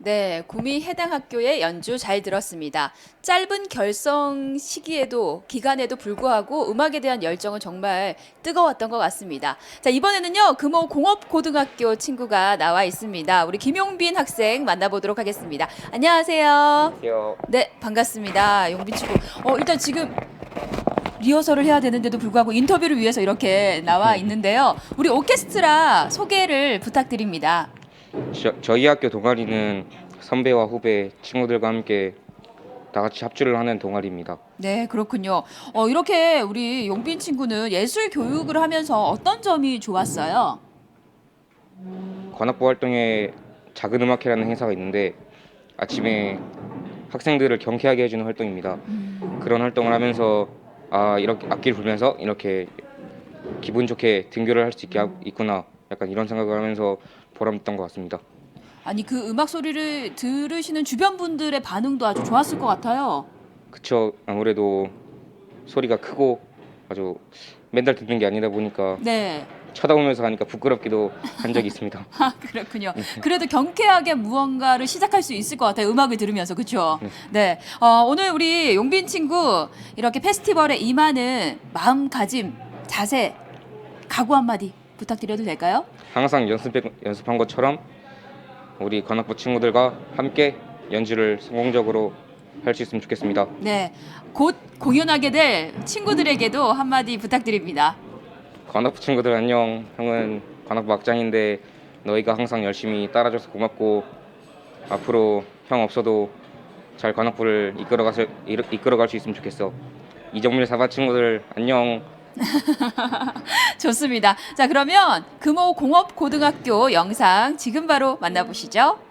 네, 구미 해당 학교의 연주 잘 들었습니다. 짧은 결성 시기에도 기간에도 불구하고 음악에 대한 열정은 정말 뜨거웠던 것 같습니다. 자, 이번에는요. 금호 공업 고등학교 친구가 나와 있습니다. 우리 김용빈 학생 만나보도록 하겠습니다. 안녕하세요. 안녕하세요. 네, 반갑습니다. 용빈 친구. 어, 일단 지금 리허설을 해야 되는데도 불구하고 인터뷰를 위해서 이렇게 나와 있는데요. 우리 오케스트라 소개를 부탁드립니다. 저, 저희 학교 동아리는 선배와 후배 친구들과 함께 다 같이 합주를 하는 동아리입니다. 네, 그렇군요. 어, 이렇게 우리 용빈 친구는 예술 교육을 하면서 어떤 점이 좋았어요? 관악부 활동에 작은 음악회라는 행사가 있는데 아침에 학생들을 경쾌하게 해주는 활동입니다. 그런 활동을 하면서 아 이렇게 악기를 불면서 이렇게 기분 좋게 등교를 할 수 있게 하- 있구나 약간 이런 생각을 하면서 보람됐던 것 같습니다. 아니, 그 음악 소리를 들으시는 주변 분들의 반응도 아주 좋았을 것 같아요. 그쵸 아무래도 소리가 크고 아주 맨날 듣는 게 아니다 보니까 네. 쳐다보면서 하니까 부끄럽기도 한 적이 있습니다. 아, 그렇군요. 그래도 경쾌하게 무언가를 시작할 수 있을 것 같아요. 음악을 들으면서. 그렇죠? 네. 어, 오늘 우리 용빈 친구 이렇게 페스티벌에 임하는 마음가짐, 자세, 각오 한마디 부탁드려도 될까요? 항상 연습 연습한 것처럼 우리 관악부 친구들과 함께 연주를 성공적으로 할 수 있으면 좋겠습니다. 네. 곧 공연하게 될 친구들에게도 한마디 부탁드립니다. 관악부 친구들 안녕. 형은 관악부 악장인데 너희가 항상 열심히 따라줘서 고맙고 앞으로 형 없어도 잘 관악부를 이끌어가서 이끌어갈 수 있으면 좋겠어. 이정밀 사바 친구들 안녕. 좋습니다. 자, 그러면 금호 공업고등학교 영상 지금 바로 만나보시죠.